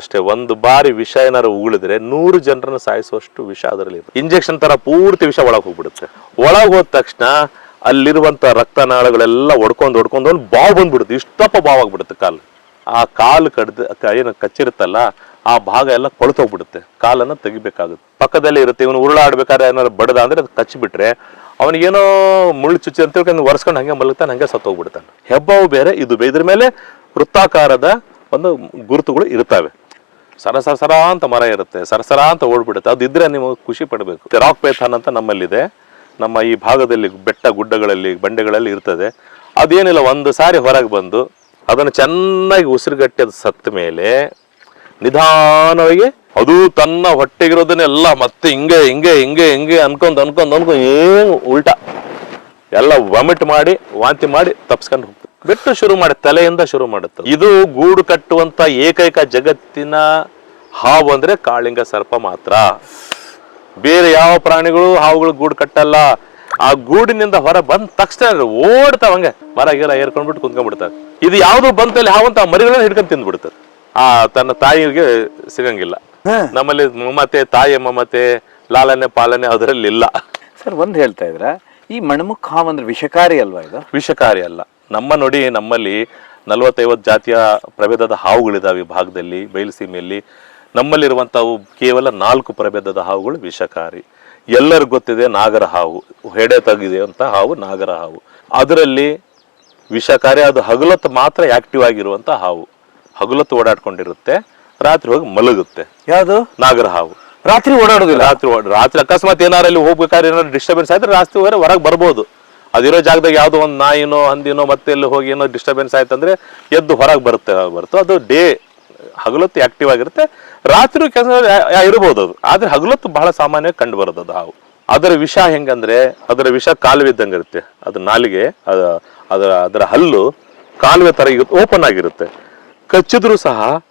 ಅಷ್ಟೇ, ಒಂದು ಬಾರಿ ವಿಷ ಏನಾರು ಉಗುಳಿದ್ರೆ ನೂರು ಜನರನ್ನು ಸಾಯಿಸುವಷ್ಟು ವಿಷ ಅದರಲ್ಲಿ ಇಂಜೆಕ್ಷನ್ ತರ ಪೂರ್ತಿ ವಿಷ ಒಳಗೆ ಹೋಗ್ಬಿಡುತ್ತೆ. ಒಳಗೆ ಹೋದ ತಕ್ಷಣ ಅಲ್ಲಿರುವಂತ ರಕ್ತನಾಳಗಳೆಲ್ಲ ಒಡ್ಕೊಂಡು ಒಡ್ಕೊಂಡು ಒಂದು ಬಾವು ಬಂದ್ಬಿಡುತ್ತೆ. ಇಷ್ಟಪ್ಪ ಬಾವು ಆಗ್ಬಿಡುತ್ತೆ ಕಾಲು. ಆ ಕಾಲು ಕಡ್ದು ಏನು ಕಚ್ಚಿರುತ್ತಲ್ಲ, ಆ ಭಾಗ ಎಲ್ಲ ಕೊಳತೋಗ್ಬಿಡುತ್ತೆ ಕಾಲನ್ನ ತೆಗಿಬೇಕಾಗುತ್ತೆ. ಪಕ್ಕದಲ್ಲಿ ಇರುತ್ತೆ, ಇವನು ಉರುಳಾಡ್ಬೇಕಾದ್ರೆ ಏನಾದ್ರು ಬಡದ ಅಂದ್ರೆ ಅದು ಕಚ್ಚಿಬಿಟ್ರೆ ಅವನಿಗೇನೋ ಮುಳ್ಳು ಚುಚ್ಚಿ ಅಂತ ತಿಳ್ಕೊಂಡು ಒರೆಸ್ಕೊಂಡು ಹಂಗೆ ಮಲಗ್ತಾನೆ, ಹಂಗೆ ಸತ್ತೋಗ್ಬಿಡ್ತಾನೆ ಹೆಬ್ಬಾವು ಬೇರೆ, ಇದು ಇದ್ರ ಮೇಲೆ ವೃತ್ತಾಕಾರದ ಒಂದು ಗುರುತುಗಳು ಇರ್ತವೆ ಸರ ಸರ ಅಂತ ಮರ ಇರುತ್ತೆ ಸರಸರ ಅಂತ ಓಡ್ಬಿಡುತ್ತೆ. ಅದು ಇದ್ರೆ ನೀವು ಖುಷಿ ಪಡಬೇಕು. ರಾಕ್ ಪೈಥಾನ್ ಅಂತ ನಮ್ಮಲ್ಲಿದೆ. ನಮ್ಮ ಈ ಭಾಗದಲ್ಲಿ ಬೆಟ್ಟ ಗುಡ್ಡಗಳಲ್ಲಿ, ಬಂಡೆಗಳಲ್ಲಿ ಇರ್ತದೆ. ಅದೇನಿಲ್ಲ, ಒಂದು ಸಾರಿ ಹೊರಗೆ ಬಂದು ಅದನ್ನು ಚೆನ್ನಾಗಿ ಉಸಿರುಗಟ್ಟಿ ಅದು ಸತ್ತ ಮೇಲೆ ನಿಧಾನವಾಗಿ ಅದು ತನ್ನ ಹೊಟ್ಟೆಗಿರೋದನ್ನೆಲ್ಲ ಮತ್ತೆ ಹಿಂಗೆ ಹಿಂಗೆ ಹಿಂಗೆ ಹಿಂಗೆ ಅನ್ಕೊಂಡ್ ಅನ್ಕೊಂಡ್ ಅನ್ಕೊಂಡ್, ಏನು ಉಲ್ಟಾ. ಎಲ್ಲ ವಾಮಿಟ್ ಮಾಡಿ, ವಾಂತಿ ಮಾಡಿ ತಪ್ಸ್ಕೊಂಡು ಹೋಗ್ತದೆ ಬಿಟ್ಟು ಶುರು ಮಾಡಿ ತಲೆಯಿಂದ ಶುರು ಮಾಡುತ್ತೆ. ಇದು ಗೂಡು ಕಟ್ಟುವಂತ ಏಕೈಕ ಜಗತ್ತಿನ ಹಾವು ಅಂದ್ರೆ ಕಾಳಿಂಗ ಸರ್ಪ ಮಾತ್ರ. ಬೇರೆ ಯಾವ ಪ್ರಾಣಿಗಳು ಹಾವುಗಳು ಗೂಡು ಕಟ್ಟಲ್ಲ. ಆ ಗೂಡಿನಿಂದ ಹೊರ ಬಂದ ತಕ್ಷಣ ಓಡ್ತಾವ ಹಂಗೆ. ಮರ ಗಿರ ಏರ್ಕೊಂಡ್ಬಿಟ್ಟು ಕುಂತ್ಕೊಂಡ್ಬಿಡ್ತಾರೆ ಇದು ಯಾವ್ದು ಬಂತಲ್ಲಿ ಹಾವಂತ ಮರಿಗಳನ್ನ ಹಿಡ್ಕೊಂಡು ತಿಂದ್ಬಿಡ್ತಾರೆ ಆ ತನ್ನ ತಾಯಿಗೆ ಸಿಗಂಗಿಲ್ಲ. ನಮ್ಮಲ್ಲಿ ಮಮತೆ ತಾಯಿ ಮಮತೆ ಲಾಲನೆ ಪಾಲನೆ ಅದರಲ್ಲಿ ಇಲ್ಲ ಸರ್ ಒಂದು ಹೇಳ್ತಾ ಇದ್ರ ಈ ಮಣಮುಖ ಹಾವು ಅಂದ್ರೆ ವಿಷಕಾರಿ ಅಲ್ವಾ ಇದು? ವಿಷಕಾರಿ ಅಲ್ಲ. ನಮ್ಮ ನೋಡಿ ನಮ್ಮಲ್ಲಿ ನಲವತ್ತೈವತ್ತು ಜಾತಿಯ ಪ್ರಭೇದದ ಹಾವುಗಳಿದಾವೆ ಈ ಭಾಗದಲ್ಲಿ ಬಯಲುಸೀಮೆಯಲ್ಲಿ ನಮ್ಮಲ್ಲಿರುವಂಥವು ಕೇವಲ ನಾಲ್ಕು ಪ್ರಭೇದದ ಹಾವುಗಳು ವಿಷಕಾರಿ. ಎಲ್ಲರಿಗೂ ಗೊತ್ತಿದೆ ನಾಗರ ಹಾವು ಹೆಡೆ ತೆಗಿದೆ ಅಂತ ಹಾವು ನಾಗರ ಹಾವು. ಅದರಲ್ಲಿ ವಿಷಕಾರಿ ಅದು ಹಗಲೊತ್ತು ಮಾತ್ರ ಆಕ್ಟಿವ್ ಆಗಿರುವಂಥ ಹಾವು. ಹಗಲೊತ್ತು ಓಡಾಡ್ಕೊಂಡಿರುತ್ತೆ ರಾತ್ರಿ ಹೋಗಿ ಮಲಗುತ್ತೆ. ಯಾವುದು? ನಾಗರ ಹಾವು. ರಾತ್ರಿ ಓಡಾಡೋದಿಲ್ಲ ರಾತ್ರಿ ಓಡ್- ರಾತ್ರಿ ಅಕಸ್ಮಾತ್ ಏನಾರಲ್ಲಿ ಹೋಗ್ಬೇಕಾದ್ರೆ ಏನಾದ್ರು ಡಿಸ್ಟರ್ಬೆನ್ಸ್ ಆದರೆ ರಾತ್ರಿ ಹೊರ ಹೊರಗೆ ಬರ್ಬೋದು. ಅದಿರೋ ಜಾಗದಾಗ ಯಾವುದೋ ಒಂದು ನಾಯಿನೋ, ಹಂದಿನೋ, ಮತ್ತೆ ಎಲ್ಲಿ ಹೋಗಿ ಏನೋ ಡಿಸ್ಟರ್ಬೆನ್ಸ್ ಆಯ್ತಂದ್ರೆ ಎದ್ದು ಹೊರಗೆ ಬರುತ್ತೆ ಬರುತ್ತೆ. ಅದು ಡೇ ಹಗಲೊತ್ತು ಆಕ್ಟಿವ್ ಆಗಿರುತ್ತೆ. ರಾತ್ರಿ ಕೆಲಸ ಇರಬಹುದು ಅದು. ಆದ್ರೆ ಹಗಲೊತ್ತು ಬಹಳ ಸಾಮಾನ್ಯವಾಗಿ ಕಂಡು ಬರೋದು ಅದು ಹಾವು. ಅದರ ವಿಷ ಹೆಂಗಂದ್ರೆ, ಅದರ ವಿಷ ಕಾಲುವೆ ಇದ್ದಂಗೆ ಇರುತ್ತೆ. ಅದ್ರ ನಾಲಿಗೆ, ಅದ- ಅದರ ಅದರ ಹಲ್ಲು ಕಾಲುವೆ ತರ ಓಪನ್ ಆಗಿರುತ್ತೆ. ಕಚ್ಚಿದ್ರು ಸಹ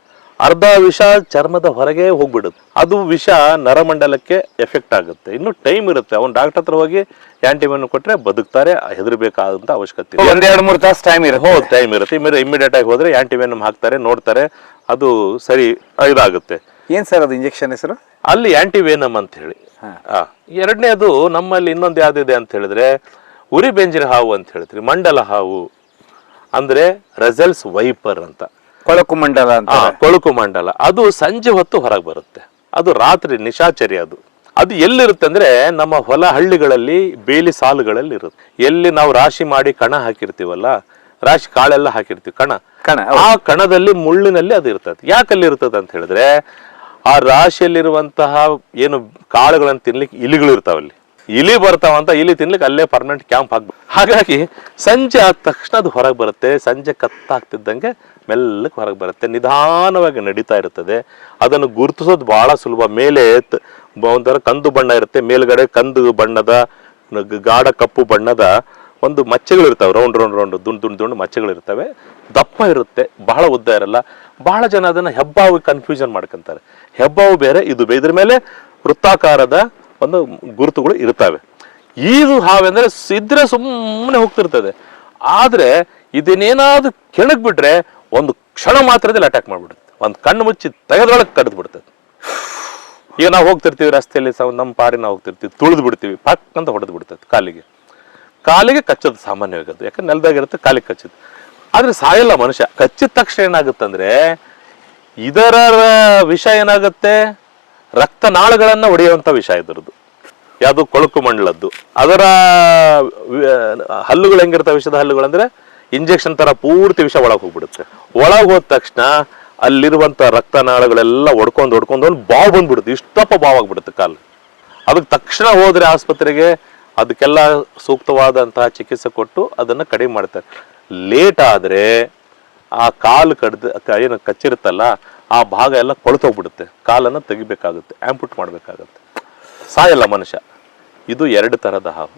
ಅರ್ಧ ವಿಷ ಚರ್ಮದ ಹೊರಗೆ ಹೋಗ್ಬಿಡುತ್ತೆ. ಅದು ವಿಷ ನರಮಂಡಲಕ್ಕೆ ಎಫೆಕ್ಟ್ ಆಗುತ್ತೆ. ಇನ್ನು ಟೈಮ್ ಇರುತ್ತೆ. ಅವ್ನು ಡಾಕ್ಟರ್ ಹತ್ರ ಹೋಗಿ ಆಂಟಿಬಯೋಟಿಕ್ ಕೊಟ್ಟರೆ ಬದುಕ್ತಾರೆ ಹೆದರ್ಬೇಕಾದಂತ ಅವಶ್ಯಕತೆ ಇದೆ ಒಂದ್ ಮೂರು ಮೂರ್ ತಾಸು ಟೈಮ್ ಇರುತ್ತೆ. ಹೋ ಟೈಮ್ ಇರುತ್ತೆ. ಇಮಿಡಿಯೇಟ್ ಆಗಿ ಹೋದ್ರೆ ಹಾಕ್ತಾರೆ ನೋಡ್ತಾರೆ ಅದು ಸರಿ ಇದಾಗುತ್ತೆ. ಏನ್ ಸರ್ ಅದು ಇಂಜೆಕ್ಷನ್ ಹೆಸರು? ಅಲ್ಲಿ ಆಂಟಿವೇನಮ್ ಅಂತ ಹೇಳಿ. ಆ, ಎರಡನೇದು ನಮ್ಮಲ್ಲಿ ಇನ್ನೊಂದು ಯಾವ್ದಿದೆ ಅಂತ ಹೇಳಿದ್ರೆ ಉರಿ ಬೆಂಜಿನ ಹಾವು ಅಂತ ಹೇಳ್ತೀವಿ ಮಂಡಲ ಹಾವು. ಅಂದ್ರೆ ರೆಸಲ್ಸ್ ವೈಪರ್ ಅಂತ. ಕೊಳಕು ಮಂಡಲ ಅಂತ ಕೊಳುಕು ಮಂಡಲ. ಅದು ಸಂಜೆ ಹೊತ್ತು ಹೊರಗೆ ಬರುತ್ತೆ. ಅದು ರಾತ್ರಿ ನಿಶಾಚರಿ ಅದು. ಅದು ಎಲ್ಲಿರುತ್ತೆ ಅಂದ್ರೆ ನಮ್ಮ ಹೊಲ ಹಳ್ಳಿಗಳಲ್ಲಿ ಬೇಲಿ ಸಾಲುಗಳಲ್ಲಿ ಇರುತ್ತೆ. ಎಲ್ಲಿ ನಾವು ರಾಶಿ ಮಾಡಿ ಕಣ ಹಾಕಿರ್ತೀವಲ್ಲ ರಾಶಿ ಕಾಳೆಲ್ಲ ಹಾಕಿರ್ತೀವಿ ಕಣ. ಕಣ ಆ ಕಣದಲ್ಲಿ ಮುಳ್ಳಿನಲ್ಲಿ ಅದು ಇರ್ತದೆ. ಯಾಕಲ್ಲಿ ಇರ್ತದೆ ಅಂತ ಹೇಳಿದ್ರೆ ಆ ರಾಶಿಯಲ್ಲಿರುವಂತಹ ಏನು ಕಾಳುಗಳನ್ನು ತಿನ್ಲಿಕ್ಕೆ ಇಲಿಗಳು ಇರ್ತಾವಲ್ಲಿ ಇಲಿ ಬರ್ತಾವಂತ ಇಲಿ ತಿನ್ಲಿಕ್ಕೆ ಅಲ್ಲೇ ಪರ್ಮನೆಂಟ್ ಕ್ಯಾಂಪ್ ಹಾಕ್ಬೇಕು ಹಾಗಾಗಿ ಸಂಜೆ ಆದ ತಕ್ಷಣ ಅದು ಹೊರಗೆ ಬರುತ್ತೆ. ಸಂಜೆ ಕತ್ತಾಗ್ತಿದ್ದಂಗೆ ಮೆಲ್ಲಕ್ಕೆ ಹೊರಗೆ ಬರುತ್ತೆ. ನಿಧಾನವಾಗಿ ನಡೀತಾ ಇರ್ತದೆ. ಅದನ್ನು ಗುರುತಿಸೋದು ಬಹಳ ಸುಲಭ. ಮೇಲೆ ಒಂಥರ ಕಂದು ಬಣ್ಣ ಇರುತ್ತೆ. ಮೇಲ್ಗಡೆ ಕಂದು ಬಣ್ಣದ ಗಾಢ ಕಪ್ಪು ಬಣ್ಣದ ಒಂದು ಮಚ್ಚೆಗಳು ಇರ್ತವೆ. ರೌಂಡ್ ರೌಂಡ್ ರೌಂಡ್, ದುಂಡು ದುಂಡು ದುಂಡು ಮಚ್ಚೆಗಳು ಇರ್ತವೆ. ದಪ್ಪ ಇರುತ್ತೆ. ಬಹಳ ಉದ್ದ ಇರಲ್ಲ. ಬಹಳ ಜನ ಅದನ್ನ ಹೆಬ್ಬಾವು ಕನ್ಫ್ಯೂಷನ್ ಮಾಡ್ಕೊಂತಾರೆ. ಹೆಬ್ಬಾವು ಬೇರೆ, ಇದು ಇದ್ರ ಮೇಲೆ ವೃತ್ತಾಕಾರದ ಒಂದು ಗುರುತುಗಳು ಇರ್ತವೆ ಇದು ಹಾವೆಂದ್ರೆ ಇದ್ರೆ ಸುಮ್ಮನೆ ಹೋಗ್ತಿರ್ತದೆ. ಆದ್ರೆ, ಇದನ್ನೇನಾದ್ರೂ ಕೆಣಕ್ ಬಿಟ್ರೆ ಒಂದು ಕ್ಷಣ ಮಾತ್ರದಲ್ಲಿ ಅಟ್ಯಾಕ್ ಮಾಡ್ಬಿಡುತ್ತೆ. ಒಂದು ಕಣ್ಣು ಮುಚ್ಚಿ ತೆಗೆದೊಳಗೆ ಕಡ್ದು ಬಿಡ್ತದೆ ಈಗ ನಾವು ಹೋಗ್ತಿರ್ತೀವಿ ರಸ್ತೆಯಲ್ಲಿ ಸಹ ನಮ್ಮ ಪಾರಿ ನಾವು ಹೋಗ್ತಿರ್ತೀವಿ ತುಳಿದು ಬಿಡ್ತೀವಿ ಪಕ್ ಅಂತ ಹೊಡೆದು ಬಿಡ್ತದೆ ಕಾಲಿಗೆ. ಕಾಲಿಗೆ ಕಚ್ಚೋದು ಸಾಮಾನ್ಯವಾಗಿ ಅದು, ಯಾಕಂದ್ರೆ ನೆಲದಾಗಿರುತ್ತೆ ಕಾಲಿಗೆ ಕಚ್ಚೋದು ಆದ್ರೆ ಸಾಯಲ್ಲ ಮನುಷ್ಯ. ಕಚ್ಚಿದ ತಕ್ಷಣ ಏನಾಗುತ್ತಂದ್ರೆ, ಇದರ ವಿಷ ಏನಾಗುತ್ತೆ? ರಕ್ತನಾಳಗಳನ್ನು ಒಡೆಯುವಂತ ವಿಷ ಇದರದ್ದು. ಯಾವುದು ಕೊಳಕು ಮಂಡಲದ್ದು. ಅದರ ಹಲ್ಲುಗಳು ಹೆಂಗಿರ್ತವೆ ವಿಷದ ಹಲ್ಲುಗಳು ಅಂದ್ರೆ ಇಂಜೆಕ್ಷನ್ ತರ ಪೂರ್ತಿ ವಿಷ ಒಳಗೆ ಹೋಗ್ಬಿಡುತ್ತೆ. ಒಳಗೆ ಹೋದ ತಕ್ಷಣ ಅಲ್ಲಿರುವಂತ ರಕ್ತನಾಳಗಳೆಲ್ಲ ಒಡ್ಕೊಂಡು ಒಡ್ಕೊಂಡು ಒಂದು ಬಾವು ಬಂದ್ಬಿಡುತ್ತೆ. ಇಷ್ಟಪ್ಪ ಬಾವು ಆಗ್ಬಿಡುತ್ತೆ ಕಾಲು. ಅದಕ್ಕೆ ತಕ್ಷಣ ಹೋದ್ರೆ ಆಸ್ಪತ್ರೆಗೆ ಅದಕ್ಕೆಲ್ಲ ಸೂಕ್ತವಾದಂತಹ ಚಿಕಿತ್ಸೆ ಕೊಟ್ಟು ಅದನ್ನ ಕಡಿಮೆ ಮಾಡ್ತಾರೆ. ಲೇಟ್ ಆದ್ರೆ ಆ ಕಾಲು ಕಡ್ದು ಏನು ಕಚ್ಚಿರುತ್ತಲ್ಲ, ಆ ಭಾಗ ಎಲ್ಲ ಕೊಳ್ತೋಗ್ಬಿಡುತ್ತೆ. ಕಾಲನ್ನು ತೆಗಿಬೇಕಾಗುತ್ತೆ ಆಂಪುಟ್ ಮಾಡಬೇಕಾಗುತ್ತೆ. ಸಾಯಲ್ಲ ಮನುಷ್ಯ. ಇದು ಎರಡು ತರದ ಹಾವು.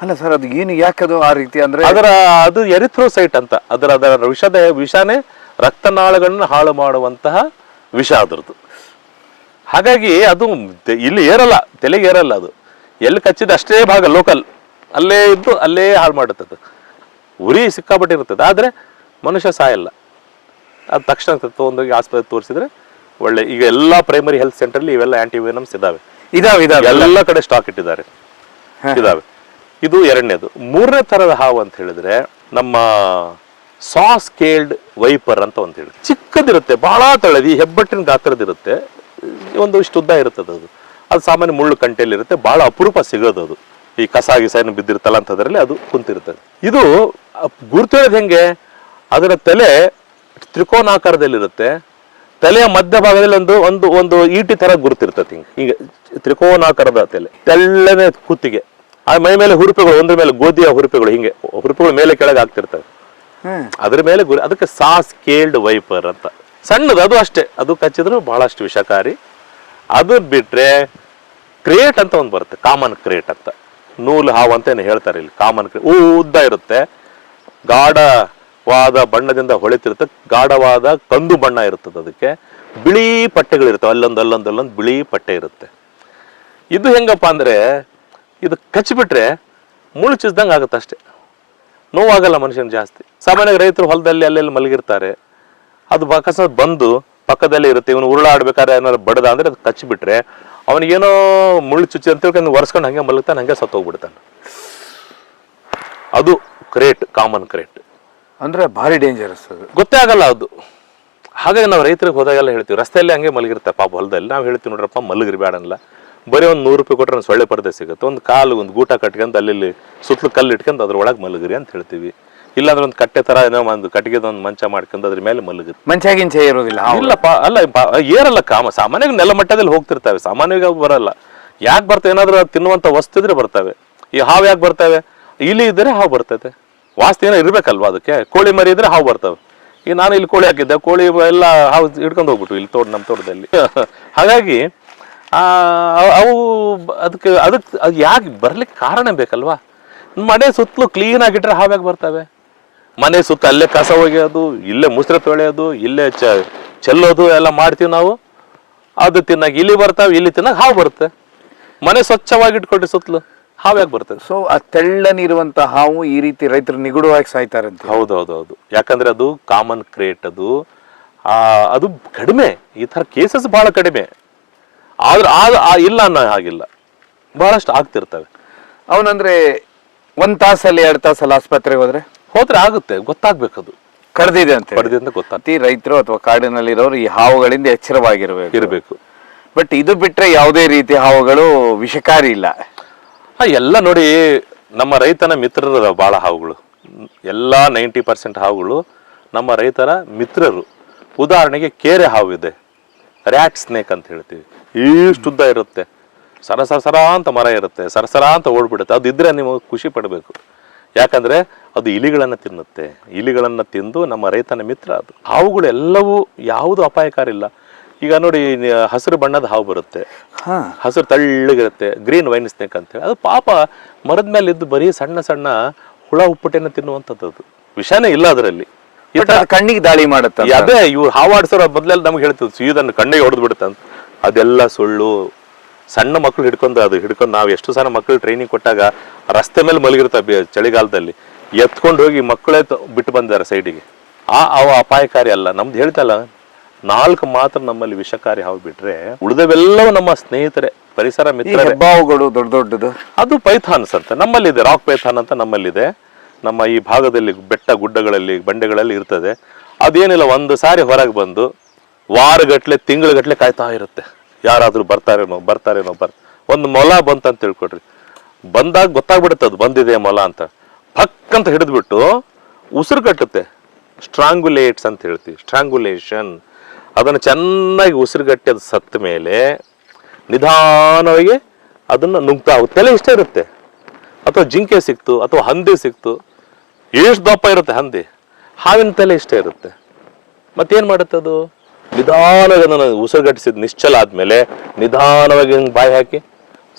ಅಲ್ಲ ಸರ್ ಅದು ಏನು ಯಾಕದು ಆ ರೀತಿ ಅಂದ್ರೆ? ಅದರ ಅದು ಎರಿಥ್ರೋಸೈಟ್ ಅಂತ. ಅದರ ಅದರ ವಿಷದ ವಿಷನೇ ರಕ್ತನಾಳಗಳನ್ನ ಹಾಳು ಮಾಡುವಂತಹ ವಿಷ ಅದರದ್ದು. ಹಾಗಾಗಿ ಅದು ಇಲ್ಲಿ ಏರಲ್ಲ ತಲೆಗೆ ಏರಲ್ಲ ಅದು. ಎಲ್ಲಿ ಕಚ್ಚಿದ ಅಷ್ಟೇ ಭಾಗ ಲೋಕಲ್ ಅಲ್ಲೇ ಇದ್ದು ಅಲ್ಲೇ ಹಾಳು ಮಾಡುತ್ತದೆ ಉರಿ ಸಿಕ್ಕಾಪಟ್ಟಿರುತ್ತದೆ. ಆದರೆ ಮನುಷ್ಯ ಸಾಯಲ್ಲ. ಅದು ತಕ್ಷಣ ತಗೊಂಡೋಗಿ ಆಸ್ಪತ್ರೆ ತೋರಿಸಿದ್ರೆ ಒಳ್ಳೆ. ಈಗ ಎಲ್ಲಾ ಪ್ರೈಮರಿ ಹೆಲ್ತ್ ಸೆಂಟರ್ ಇವೆಲ್ಲ ಆಂಟಿವೈನಮ್ಸ್ ಇದಾವೆ. ಇದಾವೆ ಇದಾವೆ. ಎಲ್ಲ ಕಡೆ ಸ್ಟಾಕ್ ಇಟ್ಟಿದ್ದಾರೆ. ಇದಾವೆ. ಇದು ಎರಡನೇದು. ಮೂರನೇ ಥರದ ಹಾವು ಅಂತ ಹೇಳಿದ್ರೆ ನಮ್ಮ ಸಾಸ್ ಕೇಲ್ಡ್ ವೈಪರ್ ಅಂತ ಒಂದು ಹೇಳಿ. ಚಿಕ್ಕದಿರುತ್ತೆ ಬಹಳ ತಳದಿ, ಹೆಬ್ಬಟ್ಟಿನ ಗಾತ್ರದಿರುತ್ತೆ. ಒಂದು ಇಷ್ಟು ಉದ್ದ ಇರುತ್ತದೆ ಅದು. ಅದು ಸಾಮಾನ್ಯ ಮುಳ್ಳು ಕಂಟೆಯಲ್ಲಿ ಇರುತ್ತೆ ಬಹಳ ಅಪರೂಪ ಸಿಗೋದು ಅದು. ಈ ಕಸ ಗಿಸ ಏನು ಬಿದ್ದಿರುತ್ತಲ್ಲ ಅಂತದ್ರಲ್ಲಿ ಅದು ಕುಂತಿರ್ತದೆ ಇದು ಗುರ್ತು ಹೇಳೋದು ಹೆಂಗೆ? ಅದರ ತಲೆ ತ್ರಿಕೋನಾಕಾರದಲ್ಲಿರುತ್ತೆ. ತಲೆಯ ಮಧ್ಯಭಾಗದಲ್ಲಿ ಒಂದು ಒಂದು ಒಂದು ಈಟಿ ತರ ಗುರುತಿರ್ತದೆ ಹಿಂಗೆ. ಹಿಂಗೆ ತ್ರಿಕೋನಾಕಾರದ ತಲೆ. ತೆಳ್ಳನೆ ಕುತ್ತಿಗೆ. ಆ ಮೈ ಮೇಲೆ ಹುರುಪೆಗಳು ಒಂದ್ರ ಮೇಲೆ ಗೋಧಿಯ ಹುರುಪೆಗಳು ಹಿಂಗೆ ಹುರುಪೆಗಳು ಮೇಲೆ ಕೆಳಗೆ ಆಗ್ತಿರ್ತವೆ. ಅದ್ರ ಮೇಲೆ ಗುರಿ ಅದಕ್ಕೆ ಸಾಸ್ ಕೇಲ್ಡ್ ವೈಪರ್ ಅಂತ. ಸಣ್ಣದು ಅದು ಅಷ್ಟೇ. ಅದು ಕಚ್ಚಿದ್ರು ಬಹಳಷ್ಟು ವಿಷಕಾರಿ. ಅದು ಬಿಟ್ರೆ ಕ್ರಿಯೇಟ್ ಅಂತ ಒಂದು ಬರುತ್ತೆ ಕಾಮನ್ ಕ್ರಿಯೇಟ್ ಅಂತ. ನೂಲು ಹಾವು ಅಂತ ಏನು ಹೇಳ್ತಾರೆ ಇಲ್ಲಿ ಕಾಮನ್ ಕ್ರೇಟ್ ಉದ್ದ ಇರುತ್ತೆ. ಗಾಢವಾದ ಬಣ್ಣದಿಂದ ಹೊಳಿತಿರುತ್ತೆ ಗಾಢವಾದ ಕಂದು ಬಣ್ಣ ಇರುತ್ತದೆ ಅದಕ್ಕೆ. ಬಿಳಿ ಪಟ್ಟೆಗಳಿರ್ತವೆ ಅಲ್ಲೊಂದು ಅಲ್ಲೊಂದು ಅಲ್ಲೊಂದು ಬಿಳಿ ಪಟ್ಟೆ ಇರುತ್ತೆ. ಇದು ಹೆಂಗಪ್ಪ ಅಂದ್ರೆ ಇದು ಕಚ್ಚಿಬಿಟ್ರೆ ಮುಳ್ಳು ಚುಚ್ದಂಗೆ ಆಗುತ್ತೆ ಅಷ್ಟೇ. ನೋವಾಗಲ್ಲ ಮನುಷ್ಯನ ಜಾಸ್ತಿ. ಸಾಮಾನ್ಯವಾಗಿ ರೈತರು ಹೊಲದಲ್ಲಿ ಅಲ್ಲೆಲ್ಲಿ ಮಲಗಿರ್ತಾರೆ. ಅದು ಅಕಸ್ಮಾತ್ ಬಂದು ಪಕ್ಕದಲ್ಲಿ ಇರುತ್ತೆ. ಇವನು ಉರುಳಾಡ್ಬೇಕಾದ್ರೆ ಏನಾದ್ರು ಬಡದ ಅಂದ್ರೆ ಅದು ಕಚ್ಚಿಬಿಟ್ರೆ ಅವನಿಗೇನೋ ಮುಳ್ಳು ಚುಚ್ಚಿ ಅಂತ ಹೇಳಿ ಒರೆಸ್ಕೊಂಡು ಹಂಗೆ ಮಲಗ್ತಾನೆ ಹಂಗೆ ಸತ್ತೋಗ್ಬಿಡ್ತಾನೆ ಅದು ಕ್ರೇಟ್ ಕಾಮನ್ ಕ್ರೇಟ್. ಅಂದ್ರೆ ಭಾರಿ ಡೇಂಜರಸ್ ಅದು. ಗೊತ್ತೇ ಆಗಲ್ಲ ಅದು. ಹಾಗಾಗಿ ನಾವು ರೈತರಿಗೆ ಹೋದಾಗೆಲ್ಲ ಹೇಳ್ತೀವಿ ರಸ್ತೆಯಲ್ಲಿ ಹಂಗೆ ಮಲಗಿರ್ತಾರೆ ಪಾಪ ಹೊಲದಲ್ಲಿ. ನಾವು ಹೇಳ್ತೀವಿ ನೋಡ್ರಪ್ಪ ಮಲಗಿರಿ ಬೇಡಲ್ಲ ಬರೀ ಒಂದು ನೂರು ರೂಪಾಯಿ ಕೊಟ್ಟರೆ ಒಂದು ಸೊಳ್ಳೆ ಪರದೆ ಸಿಗುತ್ತೆ. ಒಂದು ಕಾಲು ಒಂದು ಗೂಟ ಕಟ್ಕೊಂಡು ಅಲ್ಲಿ ಸುತ್ತಲೂ ಕಲ್ಲು ಇಟ್ಕೊಂಡು ಅದ್ರ ಒಳಗೆ ಮಲಗಿರಿ ಅಂತ ಹೇಳ್ತೀವಿ. ಇಲ್ಲಾಂದ್ರೆ ಒಂದು ಕಟ್ಟೆ ತರ ಏನೋ ಒಂದು ಕಟ್ಟಿಗೆದ ಒಂದು ಮಂಚ ಮಾಡ್ಕೊಂಡು ಅದ್ರ ಮೇಲೆ ಮಲಗಿರಿ ಮಂಚ ಗಿಂಚ ಇರೋದಿಲ್ಲ. ಇಲ್ಲಪ್ಪ ಅಲ್ಲ ಏರಲ್ಲ ಕಾಮ. ಸಾಮಾನ್ಯವಾಗಿ ನೆಲ ಮಟ್ಟದಲ್ಲಿ ಹೋಗ್ತಿರ್ತವೆ. ಸಾಮಾನ್ಯವಾಗಿ ಅವು ಬರಲ್ಲ. ಯಾಕೆ ಬರ್ತವೆ ಏನಾದ್ರೂ ತಿನ್ನುವಂಥ ತಿನ್ನುವಂತ ವಸ್ತು ಇದ್ರೆ ಬರ್ತವೆ. ಈ ಹಾವು ಯಾಕೆ ಬರ್ತವೆ? ಇಲಿ ಇದ್ರೆ ಹಾವು ಬರ್ತೈತೆ ವಾಸ್ತಿ ಏನೋ ಇರ್ಬೇಕಲ್ವಾ ಅದಕ್ಕೆ? ಕೋಳಿ ಮರಿ ಇದ್ರೆ ಹಾವು ಬರ್ತವೆ. ಈಗ ನಾನು ಇಲ್ಲಿ ಕೋಳಿ ಹಾಕಿದ್ದೆ ಕೋಳಿ ಎಲ್ಲ ಹಾವು ಇಟ್ಕೊಂಡು ಹೋಗ್ಬಿಟ್ಟು ಇಲ್ಲಿ ತೋಟ ನಮ್ಮ ತೋಟದಲ್ಲಿ. ಹಾಗಾಗಿ ಅವ್- ಅದಕ್ಕೆ ಅದಕ್ಕೆ ಅದು ಯಾಕೆ ಬರ್ಲಿಕ್ಕೆ ಕಾರಣ ಬೇಕಲ್ವಾ? ಮನೆ ಸುತ್ತಲೂ ಕ್ಲೀನ್ ಆಗಿಟ್ರೆ ಬರ್ತವೆ? ಮನೆ ಸುತ್ತ ಅಲ್ಲೇ ಕಸ ಒಗೆಯೋದು ಇಲ್ಲೇ ಮುಸ್ರೆ ತೊಳೆಯೋದು ಇಲ್ಲೇ ಚ ಚೆಲ್ಲೋದು ಎಲ್ಲ ಮಾಡ್ತೀವಿ ನಾವು. ಅದು ತಿನ್ನಾಗ ಇಲ್ಲಿ ಬರ್ತಾವೆ ಇಲ್ಲಿ ತಿನ್ನಾಗ ಹಾವು ಬರುತ್ತೆ. ಮನೆ ಸ್ವಚ್ಛವಾಗಿ ಇಟ್ಕೊಂಡ್ರೆ ಸುತ್ತಲೂ ಹಾವು ಯಾಕೆ ಬರ್ತದೆ ಸೊ ಆ ತೆಳ್ಳನಿರುವಂತ ಹಾವು ಈ ರೀತಿ ರೈತರು ನಿಗೂಢವಾಗಿ ಸಾಯ್ತಾರಂತೆ. ಹೌದು ಹೌದು ಹೌದು ಯಾಕಂದ್ರೆ ಅದು ಕಾಮನ್ ಕ್ರೇಟ್ ಅದು. ಆ, ಅದು ಕಡಿಮೆ. ಈ ತರ ಕೇಸಸ್ ಬಹಳ ಕಡಿಮೆ. ಆದ್ರೆ ಆದ ಆ ಇಲ್ಲ ಅನ್ನೋ ಹಾಗಿಲ್ಲ. ಬಹಳಷ್ಟು ಆಗ್ತಿರ್ತವೆ. ಅವನಂದ್ರೆ ಒಂದ್ ತಾಸಲ್ಲಿ ಎರಡು ತಾಸಲ್ಲಿ ಆಸ್ಪತ್ರೆಗೆ ಹೋದ್ರೆ? ಹೋದ್ರೆ ಆಗುತ್ತೆ ಗೊತ್ತಾಗ್ಬೇಕದು ಕಡ್ದಿದೆ ಅಂತ ಪಡೆದಿಂದ ಗೊತ್ತಾಗ್ತಿ ಪ್ರತಿ ರೈತರು ಅಥವಾ ಕಾಡಿನಲ್ಲಿರೋರು ಈ ಹಾವುಗಳಿಂದ ಎಚ್ಚರವಾಗಿರ್ಬೇಕು. ಇರಬೇಕು. ಬಟ್ ಇದು ಬಿಟ್ರೆ ಯಾವುದೇ ರೀತಿ ಹಾವುಗಳು ವಿಷಕಾರಿ ಇಲ್ಲ. ಹಾ ಎಲ್ಲ ನೋಡಿ ನಮ್ಮ ರೈತನ ಮಿತ್ರರು ಬಹಳ ಹಾವುಗಳು. ಎಲ್ಲ ನೈಂಟಿ ಪರ್ಸೆಂಟ್ ಹಾವುಗಳು ನಮ್ಮ ರೈತರ ಮಿತ್ರರು. ಉದಾಹರಣೆಗೆ ಕೇರೆ ಹಾವು ಇದೆ. ರ್ಯಾಟ್ ಸ್ನೇಕ್ ಅಂತ ಹೇಳ್ತೀವಿ. ಇಷ್ಟುದ್ದ ಇರುತ್ತೆ. ಸರ ಸರ ಸರ ಅಂತ ಮರ ಇರುತ್ತೆ. ಸರಸರ ಅಂತ ಓಡ್ಬಿಡುತ್ತೆ. ಅದು ಇದ್ರೆ ನೀವು ಖುಷಿ ಪಡಬೇಕು. ಯಾಕಂದ್ರೆ ಅದು ಇಲಿಗಳನ್ನ ತಿನ್ನುತ್ತೆ. ಇಲಿಗಳನ್ನ ತಿಂದು ನಮ್ಮ ರೈತನ ಮಿತ್ರ ಅದು. ಹಾವುಗಳೆಲ್ಲವೂ ಯಾವುದು ಅಪಾಯಕಾರಿ ಇಲ್ಲ. ಈಗ ನೋಡಿ ಹಸಿರು ಬಣ್ಣದ ಹಾವು ಬರುತ್ತೆ. ಹಾ. ಹಸಿರು ತಳ್ಳಗಿರುತ್ತೆ. ಗ್ರೀನ್ ವೈನ್ ಸ್ನೇಕ್ ಅಂತ ಹೇಳಿ. ಅದು ಪಾಪ ಮರದ ಮೇಲೆ ಇದ್ದು ಬರೀ ಸಣ್ಣ ಸಣ್ಣ ಹುಳ ಉಪ್ಪಟೆನ ತಿನ್ನುವಂಥದ್ದು ಅದು. ವಿಷಾನೇ ಇಲ್ಲ ಅದರಲ್ಲಿ. ಕಣ್ಣಿಗೆ ದಾಳಿ ಮಾಡುತ್ತೆ ಅದೇ ಇವ್ರು ಹಾವಾಡ್ಸೋರು ಬದಲಲ್ಲಿ ನಮ್ಗೆ ಹೇಳ್ತಿದ್ರು ಸೀದನ್ನು ಕಣ್ಣಿಗೆ ಹೊಡೆದು ಬಿಡುತ್ತೆ ಅಂತ ಅದೆಲ್ಲ ಸುಳ್ಳು. ಸಣ್ಣ ಮಕ್ಕಳು ಹಿಡ್ಕೊಂಡು ಅದು ಹಿಡ್ಕೊಂಡು ನಾವು ಎಷ್ಟು ಸಣ್ಣ ಮಕ್ಕಳು ಟ್ರೈನಿಂಗ್ ಕೊಟ್ಟಾಗ ರಸ್ತೆ ಮೇಲೆ ಮಲಗಿರ್ತಾವೆ ಚಳಿಗಾಲದಲ್ಲಿ. ಎತ್ಕೊಂಡು ಹೋಗಿ ಮಕ್ಕಳೇ ಬಿಟ್ಟು ಬಂದಿದ್ದಾರೆ ಸೈಡಿಗೆ ಆ ಅವ ಅಪಾಯಕಾರಿ ಅಲ್ಲ. ನಮ್ದು ಹೇಳ್ತಲ್ಲ ನಾಲ್ಕು ಮಾತ್ರ ನಮ್ಮಲ್ಲಿ ವಿಷಕಾರಿ ಹಾವು ಬಿಟ್ರೆ ಉಳಿದವೆಲ್ಲವೂ ನಮ್ಮ ಸ್ನೇಹಿತರೆ ಪರಿಸರ ಮಿತ್ರ ಹೆಬ್ಬಾವುಗಳು ದೊಡ್ಡ ದೊಡ್ಡದು. ಅದು ಪೈಥಾನ್ಸ್ ಅಂತ. ನಮ್ಮಲ್ಲಿದೆ ರಾಕ್ ಪೈಥಾನ್ ಅಂತ ನಮ್ಮಲ್ಲಿದೆ. ನಮ್ಮ ಈ ಭಾಗದಲ್ಲಿ ಬೆಟ್ಟ ಗುಡ್ಡಗಳಲ್ಲಿ ಬಂಡೆಗಳಲ್ಲಿ ಇರ್ತದೆ. ಅದೇನಿಲ್ಲ ಒಂದು ಸಾರಿ ಹೊರಗೆ ಬಂದು ವಾರಗಟ್ಲೆ, ತಿಂಗಳಗಟ್ಲೆ ಕಾಯ್ತಾ ಇರುತ್ತೆ. ಯಾರಾದರೂ ಬರ್ತಾರೇನೋ ಬರ್ತಾರೇನೋ, ಬರ್, ಒಂದು ಮೊಲ ಬಂತ ಅಂತ ತಿಳ್ಕೊಡ್ರಿ ಬಂದಾಗ ಗೊತ್ತಾಗ್ಬಿಡುತ್ತೆ ಅದು ಬಂದಿದೆ ಮೊಲ ಅಂತ. ಪಕ್ ಅಂತ ಹಿಡಿದ್ಬಿಟ್ಟು ಉಸಿರು ಕಟ್ಟುತ್ತೆ. ಸ್ಟ್ರಾಂಗುಲೇಟ್ಸ್ ಅಂತ ಹೇಳ್ತೀವಿ ಸ್ಟ್ರಾಂಗುಲೇಷನ್. ಅದನ್ನು ಚೆನ್ನಾಗಿ ಉಸಿರುಗಟ್ಟಿ ಅದು ಸತ್ತ ಮೇಲೆ ನಿಧಾನವಾಗಿ ಅದನ್ನು ನುಗ್ತಾ ತಲೆ ಇಷ್ಟೇ ಇರುತ್ತೆ. ಅಥವಾ ಜಿಂಕೆ ಸಿಕ್ತು, ಅಥವಾ ಹಂದಿ ಸಿಕ್ತು ಎಷ್ಟು ದಪ್ಪ ಇರುತ್ತೆ ಹಂದಿ. ಹಾವಿನ ತಲೆ ಇಷ್ಟೇ ಇರುತ್ತೆ. ಮತ್ತೇನು ಮಾಡುತ್ತೆ ಅದು? ನಿಧಾನವಾಗಿ ಅದನ್ನು ಉಸಿರುಗಟ್ಟಿಸಿದ ನಿಶ್ಚಲ ಆದ್ಮೇಲೆ ನಿಧಾನವಾಗಿ ಹಿಂಗೆ ಬಾಯಿ ಹಾಕಿ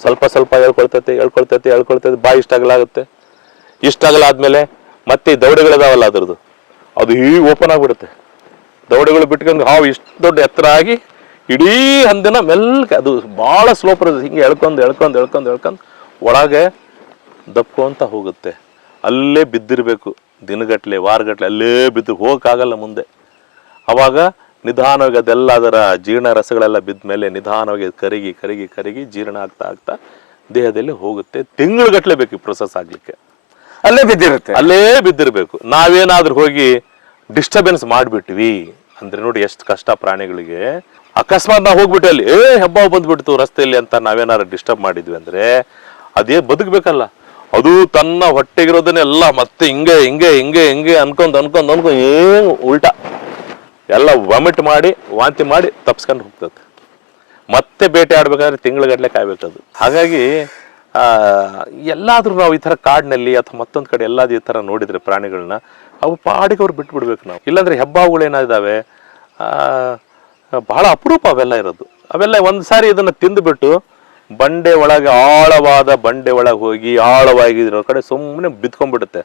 ಸ್ವಲ್ಪ ಸ್ವಲ್ಪ ಹೇಳ್ಕೊಳ್ತೈತೆ ಹೇಳ್ಕೊಳ್ತೈತೆ ಹೇಳ್ಕೊಳ್ತೈತೆ, ಬಾಯಿ ಇಷ್ಟ ಆಗಲಾಗುತ್ತೆ ಇಷ್ಟ ಆಗಲಾದ್ಮೇಲೆ ಮತ್ತೆ ಈ ದವಡೆಗಳಿದಾವಲ್ಲ ಅದ್ರದ್ದು, ಅದು ಹೀಗೆ ಓಪನ್ ಆಗಿಬಿಡುತ್ತೆ. ದೌಡೆಗಳು ಬಿಟ್ಕೊಂಡು ಹಾವು ಇಷ್ಟು ದೊಡ್ಡ ಎತ್ತರ ಆಗಿ ಇಡೀ ಹಂದಿನ ಮೆಲ್ಕ ಅದು ಭಾಳ ಸ್ಲೋ ಪ್ರೊಸೆಸ್ ಹಿಂಗೆ ಎಳ್ಕೊಂಡು ಎಳ್ಕೊಂಡು ಎಳ್ಕೊಂಡು ಎಳ್ಕೊಂಡು ಒಳಗೆ ದಪ್ಕೊಂತ ಹೋಗುತ್ತೆ. ಅಲ್ಲೇ ಬಿದ್ದಿರಬೇಕು, ದಿನಗಟ್ಲೆ, ವಾರಗಟ್ಲೆ, ಅಲ್ಲೇ ಬಿದ್ದು ಹೋಗೋಕ್ಕಾಗಲ್ಲ ಮುಂದೆ. ಅವಾಗ ನಿಧಾನವಾಗಿ ಅದೆಲ್ಲ ಅದರ ಜೀರ್ಣ ರಸಗಳೆಲ್ಲ ಬಿದ್ದ ಮೇಲೆ ನಿಧಾನವಾಗಿ ಕರಗಿ ಕರಗಿ ಕರಗಿ ಜೀರ್ಣ ಆಗ್ತಾ ಆಗ್ತಾ ದೇಹದಲ್ಲಿ ಹೋಗುತ್ತೆ. ತಿಂಗಳುಗಟ್ಟಲೆ ಬೇಕು ಈ ಪ್ರೊಸೆಸ್ ಆಗ್ಲಿಕ್ಕೆ. ಅಲ್ಲೇ ಬಿದ್ದಿರುತ್ತೆ. ಅಲ್ಲೇ ಬಿದ್ದಿರಬೇಕು. ನಾವೇನಾದ್ರೂ ಹೋಗಿ ಡಿಸ್ಟರ್ಬೆನ್ಸ್ ಮಾಡಿಬಿಟ್ವಿ. ಅಂದ್ರೆ ನೋಡಿ ಎಷ್ಟು ಕಷ್ಟ ಪ್ರಾಣಿಗಳಿಗೆ. ಅಕಸ್ಮಾತ್ ನಾವು ಹೋಗ್ಬಿಟ್ಟು ಅಲ್ಲಿ ಏ ಹಬ್ಬ ಬಂದ್ಬಿಡ್ತು ರಸ್ತೆಯಲ್ಲಿ ಅಂತ ನಾವೇನಾದ್ರು ಡಿಸ್ಟರ್ಬ್ ಮಾಡಿದ್ವಿ ಅಂದ್ರೆ ಅದೇ ಬದುಕಬೇಕಲ್ಲ. ಅದು ತನ್ನ ಹೊಟ್ಟೆಗಿರೋದನ್ನೆಲ್ಲ ಮತ್ತೆ ಹಿಂಗೆ ಹಿಂಗೆ ಹಿಂಗೆ ಹಿಂಗೆ ಅನ್ಕೊಂಡ್ ಅನ್ಕೊಂಡ್ ಅನ್ಕೊಂಡ್ ಏನು ಉಲ್ಟಾ. ಎಲ್ಲ ವಾಮಿಟ್ ಮಾಡಿ, ವಾಂತಿ ಮಾಡಿ ತಪ್ಸ್ಕೊಂಡು ಹೋಗ್ತದೆ. ಮತ್ತೆ ಬೇಟೆ ಆಡ್ಬೇಕಾದ್ರೆ ತಿಂಗಳಗಟ್ಟಲೆ ಕಾಯ್ಬೇಕದು ಹಾಗಾಗಿ ಎಲ್ಲಾದರೂ ನಾವು ಈ ಥರ ಕಾಡಿನಲ್ಲಿ ಅಥವಾ ಮತ್ತೊಂದು ಕಡೆ ಎಲ್ಲಾದ್ರೂ ಈ ಥರ ನೋಡಿದ್ರೆ ಪ್ರಾಣಿಗಳನ್ನ ಅವು ಪಾಡಿಗೆ ಅವ್ರು ಬಿಟ್ಬಿಡ್ಬೇಕು ನಾವು. ಇಲ್ಲಾಂದ್ರೆ ಆ, ಬಹಳ ಅಪರೂಪ ಅವೆಲ್ಲ ಇರೋದು. ಅವೆಲ್ಲ ಒಂದು ಸಾರಿ ಇದನ್ನು ತಿಂದುಬಿಟ್ಟು ಬಂಡೆ ಒಳಗೆ ಆಳವಾದ ಬಂಡೆ ಒಳಗೆ ಹೋಗಿ ಆಳವಾಗಿರೋ ಕಡೆ ಸುಮ್ಮನೆ ಬಿದ್ಕೊಂಡ್ಬಿಡುತ್ತೆ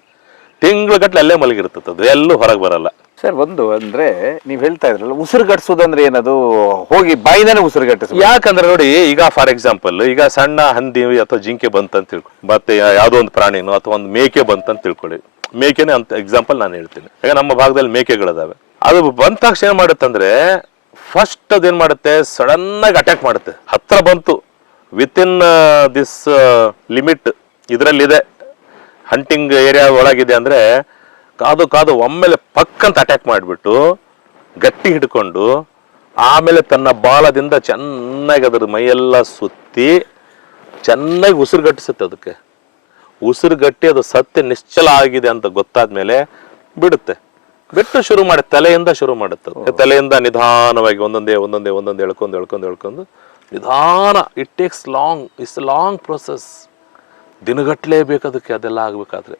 ತಿಂಗಳಗಟ್ಟಲೆ ಅಲ್ಲೇ ಮಲಗಿರ್ತದೆ ಅದು. ಎಲ್ಲೂ ಹೊರಗೆ ಬರಲ್ಲ. ಸರ್, ಒಂದು ಅಂದ್ರೆ ನೀವು ಹೇಳ್ತಾ ಇದ್ರಲ್ಲ ಉಸಿರುಗಟ್ಟಿಸೋದಂದ್ರೆ ಏನದು? ಹೋಗಿ ಬಾಯಿನೇ ಉಸಿರುಗಟ್ಟಿಸೋದು ಯಾಕಂದ್ರೆ ನೋಡಿ, ಈಗ ಫಾರ್ ಎಕ್ಸಾಂಪಲ್ ಈಗ ಸಣ್ಣ ಹಂದಿ ಅಥವಾ ಜಿಂಕೆ ಬಂತಂತ ತಿಳ್ಕೊಳ್ಳಿ ಮತ್ತೆ ಯಾವುದೋ ಒಂದು ಪ್ರಾಣಿನೋ ಅಥವಾ ಒಂದು ಮೇಕೆ ಬಂತಂತ ತಿಳ್ಕೊಳ್ಳಿ. ಮೇಕೆನೇ ಅಂತ ಎಕ್ಸಾಂಪಲ್ ನಾನು ಹೇಳ್ತೀನಿ. ಈಗ ನಮ್ಮ ಭಾಗದಲ್ಲಿ ಮೇಕೆಗಳಿದಾವೆ. ಅದು ಬಂದ ತಕ್ಷಣ ಮಾಡುತ್ತೆ ಮಾಡುತ್ತಂದ್ರೆ ಫಸ್ಟ್ ಅದೇನ್ ಮಾಡುತ್ತೆ? ಸಡನ್ ಆಗಿ ಅಟ್ಯಾಕ್ ಮಾಡುತ್ತೆ. ಹತ್ರ ಬಂತು. ವಿತ್ ಇನ್ ದಿಸ್ ಲಿಮಿಟ್ ಇದರಲ್ಲಿದೆ. ಹಂಟಿಂಗ್ ಏರಿಯಾ ಒಳಗಿದೆ ಅಂದ್ರೆ ಕಾದು ಕಾದು ಒಮ್ಮೆಲೆ ಪಕ್ಕಂತ ಅಟ್ಯಾಕ್ ಮಾಡಿಬಿಟ್ಟು ಗಟ್ಟಿ ಹಿಡ್ಕೊಂಡು ಆಮೇಲೆ ತನ್ನ ಬಾಲದಿಂದ ಚೆನ್ನಾಗಿ ಅದರ ಮೈಯೆಲ್ಲ ಸುತ್ತಿ ಚೆನ್ನಾಗಿ ಉಸಿರುಗಟ್ಟಿಸುತ್ತೆ ಅದಕ್ಕೆ. ಉಸಿರುಗಟ್ಟಿ ಅದು ಸತ್ಯ ನಿಶ್ಚಲ ಆಗಿದೆ ಅಂತ ಗೊತ್ತಾದ್ಮೇಲೆ ಬಿಡುತ್ತೆ. ಬಿಟ್ಟು ಶುರು ಮಾಡಿ ತಲೆಯಿಂದ ಶುರು ಮಾಡುತ್ತೆ ತಲೆಯಿಂದ ನಿಧಾನವಾಗಿ ಒಂದೊಂದೇ ಒಂದೊಂದೇ ಒಂದೊಂದು ಎಳ್ಕೊಂಡು ಎಳ್ಕೊಂಡು ಎಳ್ಕೊಂಡು ನಿಧಾನ it takes long it's long process ದಿನಗಟ್ಲೆ ಬೇಕು ಅದಕ್ಕೆ ಅದೆಲ್ಲ ಆಗ್ಬೇಕಾದ್ರೆ.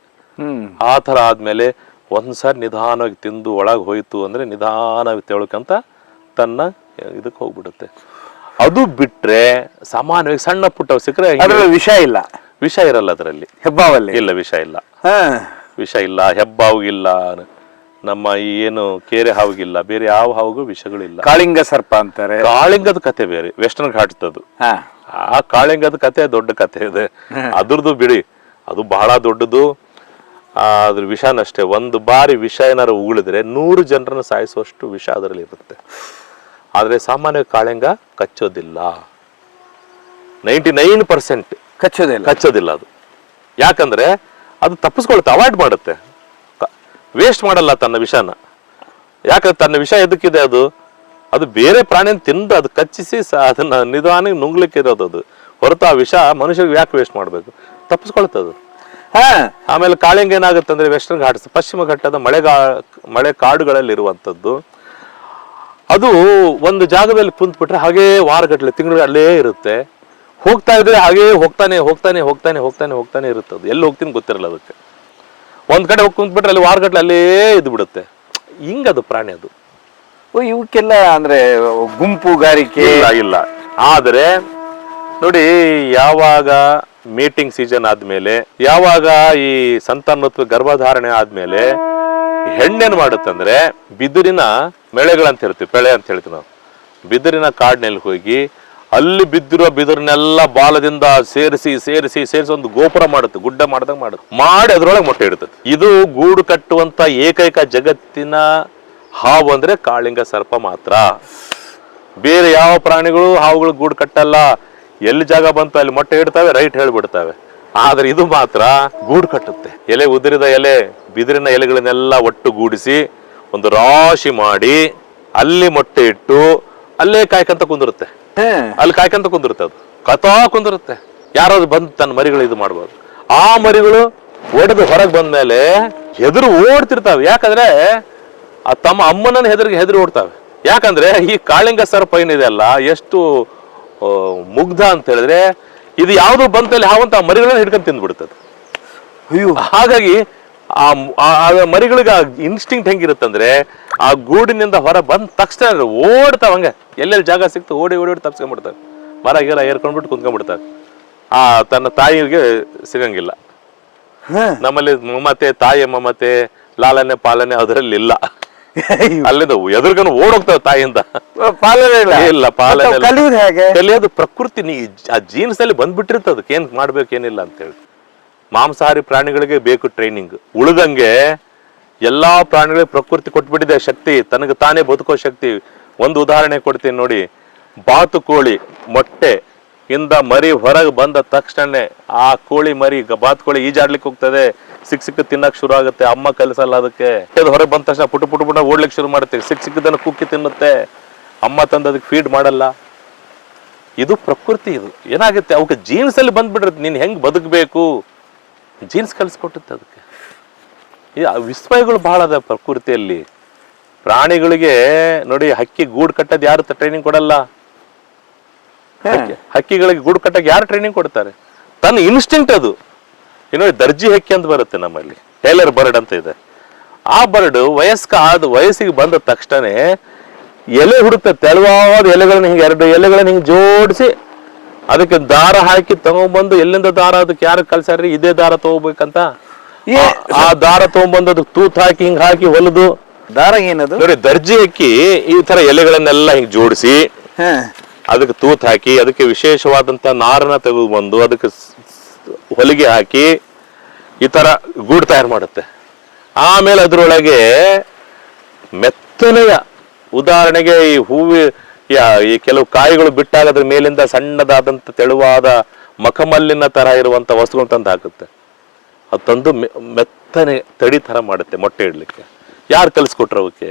ಆ ಥರ ಆದ್ಮೇಲೆ ಒಂದ್ಸಾರಿ ನಿಧಾನವಾಗಿ ತಿಂದು ಒಳಗೆ ಹೋಯಿತು ಅಂದರೆ ನಿಧಾನವಾಗಿ ತೆಳ್ಕಂತ ತನ್ನ ಇದಕ್ಕೆ ಹೋಗ್ಬಿಡುತ್ತೆ. ಅದು ಬಿಟ್ಟರೆ ಸಾಮಾನ್ಯವಾಗಿ ಸಣ್ಣ ಪುಟ್ಟ ಸಿಕ್ಕರೆ ವಿಷ ಇಲ್ಲ. ವಿಷ ಇರಲ್ಲ ಅದರಲ್ಲಿ. ಹೆಬ್ಬಾವಲ್ಲಿ. ಇಲ್ಲ ವಿಷ ಇಲ್ಲ. ಹಾ. ವಿಷ ಇಲ್ಲ ಹೆಬ್ಬಾವಿಗಿಲ್ಲ ನಮ್ಮ ಏನು ಕೇರೆ ಹಾವಿಗಿಲ್ಲ ಬೇರೆ ಯಾವ ಹಾವಿಗೂ ವಿಷಗಳಿಲ್ಲ ಕಾಳಿಂಗ ಸರ್ಪ ಅಂತಾರೆ. ಕಾಳಿಂಗದ ಕತೆ ಬೇರೆ ವೆಸ್ಟರ್ನ್ ಘಾಟ್ತದು ಹಾ. ಆ ಕಾಳಿಂಗದ ಕತೆ ದೊಡ್ಡ ಕತೆ ಇದೆ. ಅದ್ರದ್ದು ಬಿಡಿ ಅದು ಬಹಳ ದೊಡ್ಡದು. ಅದ್ರ ವಿಷನಷ್ಟೇ ಒಂದು ಬಾರಿ ವಿಷ ಏನಾರು ಉಗುಳಿದ್ರೆ ನೂರು ಜನರನ್ನು ಸಾಯಿಸುವಷ್ಟು ವಿಷ ಅದರಲ್ಲಿ ಇರುತ್ತೆ. ಆದರೆ ಸಾಮಾನ್ಯ ಕಾಳೆಂಗ ಕಚ್ಚೋದಿಲ್ಲ. ನೈಂಟಿ ನೈನ್ ಪರ್ಸೆಂಟ್ ಕಚ್ಚೋದಿಲ್ಲ. ಕಚ್ಚೋದಿಲ್ಲ ಅದು. ಯಾಕಂದ್ರೆ ಅದು ತಪ್ಪಿಸ್ಕೊಳುತ್ತೆ ಅವಾಯ್ಡ್ ಮಾಡುತ್ತೆ. ವೇಸ್ಟ್ ಮಾಡಲ್ಲ ತನ್ನ ವಿಷನ. ಯಾಕಂದ್ರೆ ತನ್ನ ವಿಷ ಎದಕ್ಕಿದೆ ಅದು? ಅದು ಬೇರೆ ಪ್ರಾಣಿನ ತಿಂದು ಅದು ಕಚ್ಚಿಸಿ ಅದನ್ನ ನಿಧಾನ ನುಂಗ್ಲಿಕ್ಕೆ ಇರೋದು ಅದು. ಹೊರತು ಆ ವಿಷ ಮನುಷ್ಯರಿಗೆ ಯಾಕೆ ವೇಸ್ಟ್ ಮಾಡಬೇಕು? ತಪ್ಪಿಸ್ಕೊಳ್ತದೆ ಅದು. ಹಾ. ಆಮೇಲೆ ಕಾಳಿಂಗ ಏನಾಗುತ್ತೆ ಅಂದ್ರೆ ವೆಸ್ಟರ್ನ್ ಘಾಟ್ಸ್ ಪಶ್ಚಿಮ ಘಟ್ಟದ ಮಳೆಗಾ ಮಳೆ ಕಾಡುಗಳಲ್ಲಿ ಇರುವಂತದ್ದು ಅದು ಒಂದು ಜಾಗದಲ್ಲಿ ಕುಂತ್ಬಿಟ್ರೆ ಹಾಗೇ ವಾರಗಟ್ಟಲೆ ತಿಂಗಳು ಅಲ್ಲೇ ಇರುತ್ತೆ. ಹೋಗ್ತಾ ಇದ್ರೆ ಹಾಗೇ ಹೋಗ್ತಾನೆ ಹೋಗ್ತಾನೆ ಹೋಗ್ತಾನೆ ಹೋಗ್ತಾನೆ ಹೋಗ್ತಾನೆ ಇರುತ್ತೆ ಅದು ಎಲ್ಲಿ ಹೋಗ್ತೀನಿ ಗೊತ್ತಿರಲ್ಲ ಅದಕ್ಕೆ. ಒಂದ್ ಕಡೆ ಹೋಗಿ ಕುಂತ್ಬಿಟ್ರೆ ಅಲ್ಲಿ ವಾರಗಟ್ಟಲೆ ಅಲ್ಲೇ ಇದ್ದು ಬಿಡುತ್ತೆ ಹಿಂಗದು ಪ್ರಾಣಿ ಅದು. ಓ ಇವಕ್ಕೆಲ್ಲ ಅಂದ್ರೆ ಗುಂಪುಗಾರಿಕೆ ಇಲ್ಲ. ಆದರೆ ನೋಡಿ ಯಾವಾಗ ಮೀಟಿಂಗ್ ಸೀಸನ್ ಆದ್ಮೇಲೆ, ಯಾವಾಗ ಈ ಸಂತಾನೋತ್ವ ಗರ್ಭಧಾರಣೆ ಆದ್ಮೇಲೆ ಹೆಣ್ಣೇನ್ ಮಾಡುತ್ತಂದ್ರೆ, ಬಿದಿರಿನ ಮೆಳೆಗಳಂತ ಹೇಳ್ತೀವಿ, ಪೆಳೆ ಅಂತ ಹೇಳ್ತೀವಿ ನಾವು. ಬಿದಿರಿನ ಕಾಡಿನಲ್ಲಿ ಹೋಗಿ, ಅಲ್ಲಿ ಬಿದ್ದಿರೋ ಬಿದಿರನ್ನೆಲ್ಲ ಬಾಲದಿಂದ ಸೇರಿಸಿ ಸೇರಿಸಿ ಸೇರಿಸಿ ಒಂದು ಗೋಪುರ ಮಾಡುತ್ತೆ, ಗುಡ್ಡ ಮಾಡ್ದಂಗ ಮಾಡುತ್ತೆ. ಮಾಡಿ ಅದ್ರೊಳಗೆ ಮೊಟ್ಟೆ ಇಡುತ್ತೆ ಇದು ಗೂಡು ಕಟ್ಟುವಂತ ಏಕೈಕ ಜಗತ್ತಿನ ಹಾವು ಅಂದ್ರೆ ಕಾಳಿಂಗ ಸರ್ಪ ಮಾತ್ರ. ಬೇರೆ ಯಾವ ಪ್ರಾಣಿಗಳು ಹಾವುಗಳು ಗೂಡು ಕಟ್ಟಲ್ಲ. ಎಲ್ಲಿ ಜಾಗ ಬಂತು ಅಲ್ಲಿ ಮೊಟ್ಟೆ ಇಡ್ತಾವೆ ರೈಟ್ ಹೇಳ್ಬಿಡ್ತಾವೆ. ಆದ್ರೆ ಇದು ಮಾತ್ರ ಗೂಡು ಕಟ್ಟುತ್ತೆ. ಎಲೆ ಉದುರಿದ ಎಲೆ ಬಿದಿರಿನ ಎಲೆಗಳನ್ನೆಲ್ಲ ಒಟ್ಟುಗೂಡಿಸಿ ಒಂದು ರಾಶಿ ಮಾಡಿ ಅಲ್ಲಿ ಮೊಟ್ಟೆ ಇಟ್ಟು ಅಲ್ಲೇ ಕಾಯ್ಕಂತ ಕುಂದಿರುತ್ತೆ. ಅಲ್ಲಿ ಕಾಯ್ಕಂತ ಕುಂದಿರುತ್ತೆ ಅದು. ಕಥಾ ಕುಂದಿರುತ್ತೆ. ಯಾರಾದ್ರು ಬಂದು ತನ್ನ ಮರಿಗಳು ಇದು ಮಾಡ್ಬೋದು. ಆ ಮರಿಗಳು ಒಡೆದು ಹೊರಗೆ ಬಂದ್ಮೇಲೆ ಹೆದರು ಓಡ್ತಿರ್ತಾವೆ. ಯಾಕಂದ್ರೆ ಆ ತಮ್ಮ ಅಮ್ಮನನ್ನ ಹೆದರಿಗೆ ಹೆದರು ಓಡ್ತಾವೆ. ಯಾಕಂದ್ರೆ ಈ ಕಾಳಿಂಗ ಸರ್ಪ ಏನಿದೆ ಅಲ್ಲ ಎಷ್ಟು ಮುಗ್ಧ ಅಂತ ಹೇಳಿದ್ರೆ ಇದು ಯಾವ್ದು ಬಂತಲ್ಲಿ ಹಾವಂತ ಆ ಮರಿಗಳನ್ನ ಹಿಡ್ಕೊಂಡು ತಿಂದ್ಬಿಡ್ತದೆ. ಅಯ್ಯೋ. ಹಾಗಾಗಿ ಆ ಮರಿಗಳಿಗೆ ಆ- ಇನ್ಸ್ಟಿಂಕ್ಟ್ ಹೆಂಗಿರುತ್ತಂದ್ರೆ ಆ ಗೂಡಿನಿಂದ ಹೊರ ಬಂದ ತಕ್ಷಣ ಓಡ್ತಾವ ಹಂಗೆ. ಎಲ್ಲೆಲ್ಲಿ ಜಾಗ ಸಿಕ್ತು ಓಡಿ ಓಡಿ ಓಡಿ ತಪ್ಸ್ಕೊಂಡ್ಬಿಡ್ತಾರೆ. ಮರ ಗಿರ ಏರ್ಕೊಂಡ್ಬಿಟ್ಟು ಕುಂತ್ಕೊಂಡ್ಬಿಡ್ತಾರೆ. ಆ ತನ್ನ ತಾಯಿಗೆ ಸಿಗಂಗಿಲ್ಲ. ಹಾ. ನಮ್ಮಲ್ಲಿ ಮಮತೆ ತಾಯಿ ಮಮತೆ ಲಾಲನೆ ಪಾಲನೆ ಅದರಲ್ಲಿ ಇಲ್ಲ. ಅಲ್ಲಿಂದ ಎದುರುಗನು ಓಡೋಗ್ತಾವ ತಾಯಿಯಿಂದ. ಪಾಲನೆ ಇಲ್ಲ. ಇಲ್ಲ ಪಾಲನೆ ಇಲ್ಲ. ಹೇಗೆ? ಕಲಿಯೋದು ಪ್ರಕೃತಿ. ನೀ ಆ ಜೀನ್ಸ್ ಅಲ್ಲಿ ಬಂದ್ಬಿಟ್ಟಿರ್ತದ ಅದಕ್ಕೆ ಏನ್ ಮಾಡ್ಬೇಕೇನಿಲ್ಲ ಅಂತ ಹೇಳಿ. ಮಾಂಸಾಹಾರಿ ಪ್ರಾಣಿಗಳಿಗೆ ಬೇಕು ಟ್ರೈನಿಂಗ್ ಉಳಿದಂಗೆ ಎಲ್ಲಾ ಪ್ರಾಣಿಗಳಿಗೆ ಪ್ರಕೃತಿ ಕೊಟ್ಬಿಟ್ಟಿದೆ ಶಕ್ತಿ. ತನಗೆ ತಾನೇ ಬದುಕೋ ಶಕ್ತಿ. ಒಂದು ಉದಾಹರಣೆ ಕೊಡ್ತೀನಿ ನೋಡಿ. ಬಾತುಕೋಳಿ ಮೊಟ್ಟೆ ಇಂದ ಮರಿ ಹೊರಗೆ ಬಂದ ತಕ್ಷಣ ಆ ಕೋಳಿ ಮರಿ ಗ- ಬಾತುಕೋಳಿ ಈಜಾಡ್ಲಿಕ್ಕೆ ಹೋಗ್ತದೆ. ಸಿಕ್ ಸಿಕ್ಕ ತಿನ್ನಕ್ ಶುರು ಆಗುತ್ತೆ ಅಮ್ಮ ಕಲಿಸಲ್ಲ ಅದಕ್ಕೆ. ಅದು ಹೊರಗೆ ಬಂದ ತಕ್ಷಣ ಪುಟ ಪುಟ ಪುಟ ಓಡ್ಲಿಕ್ಕೆ ಶುರು ಮಾಡುತ್ತೆ ಸಿಕ್ ಸಿಕ್ಕದನ್ನ ಕುಕ್ಕಿ ತಿನ್ನುತ್ತೆ. ಅಮ್ಮ ತಂದು ಅದಕ್ಕೆ ಫೀಡ್ ಮಾಡಲ್ಲ. ಇದು ಪ್ರಕೃತಿ ಇದು. ಏನಾಗುತ್ತೆ? ಅವಕ್ಕೆ ಜೀನ್ಸ್ ಅಲ್ಲಿ ಬಂದ್ಬಿಟ್ಟಿರುತ್ತೆ ನೀನ್ ಹೆಂಗ್ ಬದುಕಬೇಕು? ಜೀನ್ಸ್ ಕಲಿಸ್ಕೊಟ್ಟುತ್ತೆ ಅದಕ್ಕೆ. ಈ ವಿಸ್ಮಯಗಳು ಬಹಳ ಅದ ಪ್ರಕೃತಿಯಲ್ಲಿ. ಪ್ರಾಣಿಗಳಿಗೆ ನೋಡಿ ಹಕ್ಕಿ ಗೂಡು ಕಟ್ಟೋದು ಯಾರು ಟ್ರೈನಿಂಗ್ ಕೊಡಲ್ಲ? ಹಕ್ಕಿಗಳಿಗೆ ಗೂಡು ಕಟ್ಟಕ್ಕೆ ಯಾರು ಟ್ರೈನಿಂಗ್ ಕೊಡ್ತಾರೆ? ತನ್ನ ಇನ್ಸ್ಟಿಂಕ್ಟ್ ಅದು. ಇನ್ನು ದರ್ಜಿ ಹಕ್ಕಿ ಅಂತ ಬರುತ್ತೆ ನಮ್ಮಲ್ಲಿ. ಟೈಲರ್ ಬರ್ಡ್ ಅಂತ ಇದೆ. ಆ ಬರ್ಡ್ ವಯಸ್ಕ ಆದ ವಯಸ್ಸಿಗೆ ಬಂದ ತಕ್ಷಣ ಎಲೆ ಹುಡುಕ್ತ ತೆಳುವಾದ ಎಲೆಗಳನ್ನ ಹಿಂಗೆ ಎರಡು ಎಲೆಗಳನ್ನ ಹಿಂಗೆ ಜೋಡಿಸಿ ಅದಕ್ಕೆ ದಾರ ಹಾಕಿ ತಗೊಂಡ್ಬಂದು ಎಲ್ಲಿಂದ ದಾರ ಅದಕ್ಕೆ ಯಾರು ಕಲ್ಸ್ಯಾರ್ರಿ ಇದೇ ದಾರ ತಗೋಬೇಕಂತ? ಆ- ಆ ದಾರ ತಗೊಂಡ್ಬಂದು ಅದಕ್ಕೆ ತೂತ್ ಹಾಕಿ ಹಿಂಗ್ ಹಾಕಿ ಹೊಲದು. ದಾರ ಏನದು? ನೋಡಿ ದರ್ಜಿ ಹಕ್ಕಿ ಈ ತರ ಎಲೆಗಳನ್ನೆಲ್ಲ ಹಿಂಗ್ ಜೋಡಿಸಿ. ಅದಕ್ಕೆ ತೂತ್ ಹಾಕಿ ಅದಕ್ಕೆ ವಿಶೇಷವಾದಂತ ನಾರನ್ನ ತೆಗೆದು ಬಂದು ಅದಕ್ಕೆ ಹೊಲಿಗೆ ಹಾಕಿ ಈ ಥರ ಗೂಡು ತಯಾರು ಮಾಡುತ್ತೆ. ಆಮೇಲೆ ಅದರೊಳಗೆ ಮೆತ್ತನೆಯ ಉದಾಹರಣೆಗೆ ಈ ಹೂವಿ ಈ ಕೆಲವು ಕಾಯಿಗಳು ಬಿಟ್ಟಾಗ ಅದ್ರ ಮೇಲಿಂದ ಸಣ್ಣದಾದಂತ ತೆಳುವಾದ ಮಖಮಲ್ಲಿನ ತರ ಇರುವಂತ ವಸ್ತುಗಳು ತಂದು ಹಾಕುತ್ತೆ. ಅದು ತಂದು ಮೆತ್ತನೆ, ತಡಿ ತರ ಮಾಡುತ್ತೆ ಮೊಟ್ಟೆ ಇಡಲಿಕ್ಕೆ. ಯಾರು ಕಲಿಸ್ಕೊಟ್ರು ಅವಕ್ಕೆ?